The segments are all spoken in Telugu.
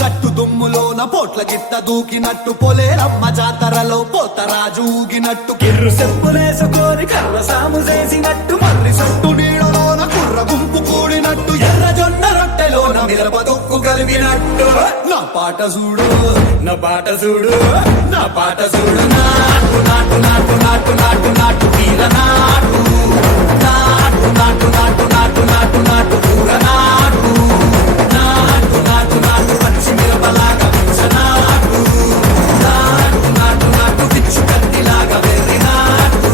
గట్టు దుమ్ములోన పోట్ల గిట్ట దూకినట్టు పొలేరమ్మ జాతరలో పోతరాజు ఊగినట్టు కిర్రు చెప్పులేసుకొని కర్ర సాము చేసినట్టు మర్రి సొట్టు నీడలోన కుర్ర గుంపు కూడినట్టు ఎర్ర జొన్న రొట్టెలోన మిరప దొక్కు కలిపినట్టు నా పాట చూడు నా పాట చూడు నా పాట చూడు నాటు నాటు నాటు నాటు నాటు నాటు తీర నాటు నాటు నాటు నాటు నాటు నాటు నాటు కూర నాటు నాటు నాటు నాటు పచ్చి మిరపలాగా నాటు నాటు నాటు నాటు పిచ్చు కత్తిలాగా వెర్రి నాటు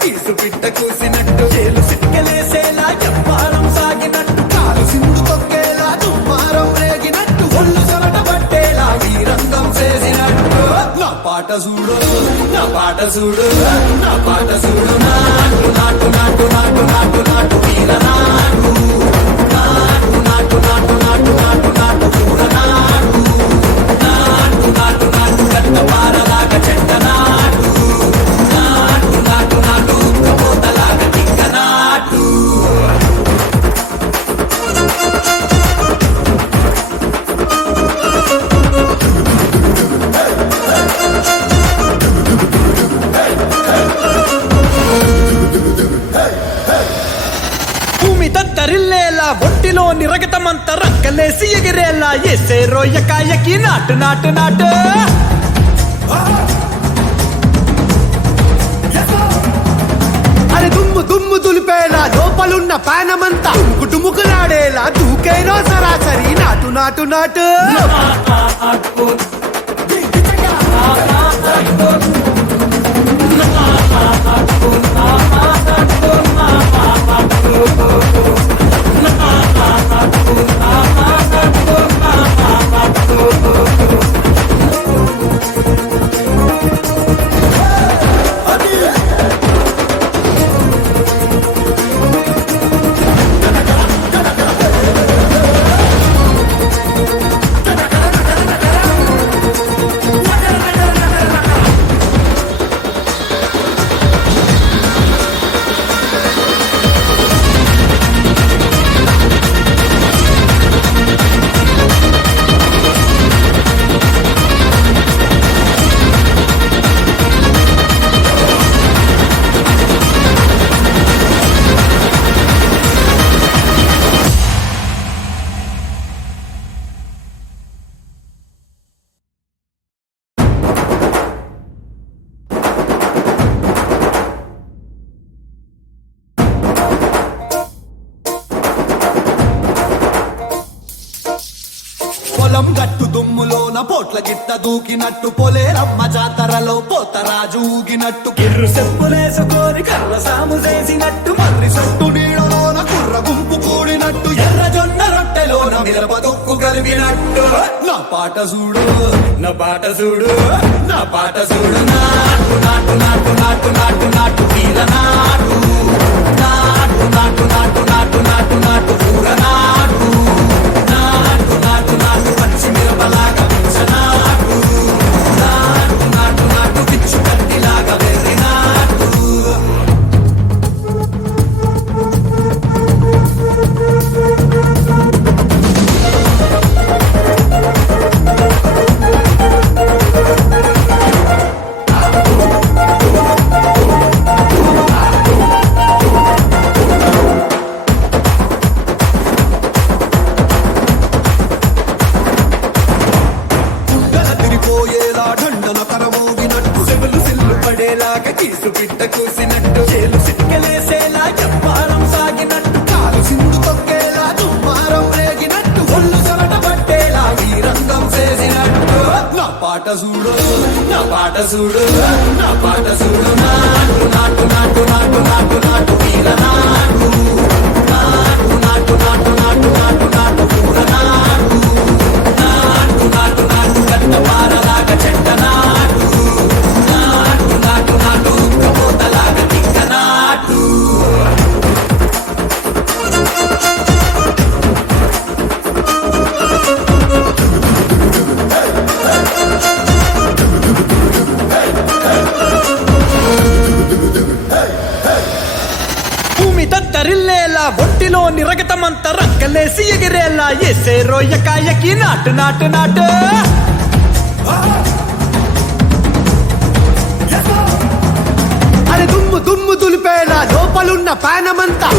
కీసు పిట్ట కూసినట్టు చేలు సిక్కలేసేలా చెప్పారం సాగినట్టు కాలు సింధు తొక్కేలా దుమ్మారం రేగినట్టు ఒళ్ళు సొరట పట్టేలా వీరంగం చేసినట్టు నా పాట చూడు నా పాట చూడు నా పాట చూడు నాటు నాటు నాటు నాటు నాటు నాటు వీర నాటు నాటు నాటు నాటు నాటు నాటు నాటు కూర నాటు నాటు నాటు నాటు గట్ట పారలాగా చెట్ట నాటు నాటు నాటు నాటు కబోతలాగా టిక్క నాటు భూమి తత్తరిల్లేలా ఒంటిలో నిరగతమంత రక్కలేసి ఎగిరేలా ఎసే రోయకాయకి నాటు నాటు నాటు అరే దుమ్ము దుమ్ము దులిపేలా లోపలున్న పానమంతా కుటుముకులాడేలా దూకేనో సరాసరి నాటు నాటు నాటు పొలం గట్టు దుమ్ములోన పోట్ల గిట్ట దూకినట్టు పొలేరమ్మ జాతరలో పోతరాజు ఊగినట్టు కిర్రు చెప్పులేసుకొని కర్ర సాము చేసినట్టు మర్రి సొట్టు నీడలోన కుర్ర గుంపు కూడినట్టు ఎర్ర జొన్న రొట్టెలోన మిరప దొక్కు కలిపినట్టు నా పాట చూడు నా పాట చూడు నా పాట చూడు నాటు నాటు నాటు నాటు నాటు నాటు తీర నాటు నాటు నాటు నాటు నాటు నాటు నాటు కూర నాటు నాటు నాటు నాటు పచ్చి మిరపలాగా నాటు నాటు నాటు నాటు పిచ్చు కత్తిలాగా వెర్రి నాటు కీసు పిట్ట కూసినట్టు చేలు సిక్కలేసేలా చెప్పారం సాగినట్టు కాలు సింధు తొక్కేలా దుమ్మారం రేగినట్టు ఒళ్ళు సొరట పట్టేలా వీరంగం చేసినట్టు నా పాట చూడు నా పాట చూడు నా పాట చూడు నాటు నాటు నాటు నాటు నాటు నాటు వీర నాటు నాటు నాటు నాటు నాటు నాటు నాటు కూర నాటు నాటు నాటు నాటు గట్ట దేశమంతా రక్కలేసి ఎగిరేలా ఎసే రోయకాయకి నాటు నాటు నాటు అరే దుమ్ము దుమ్ము దులిపేలా లోపలున్న పానమంతా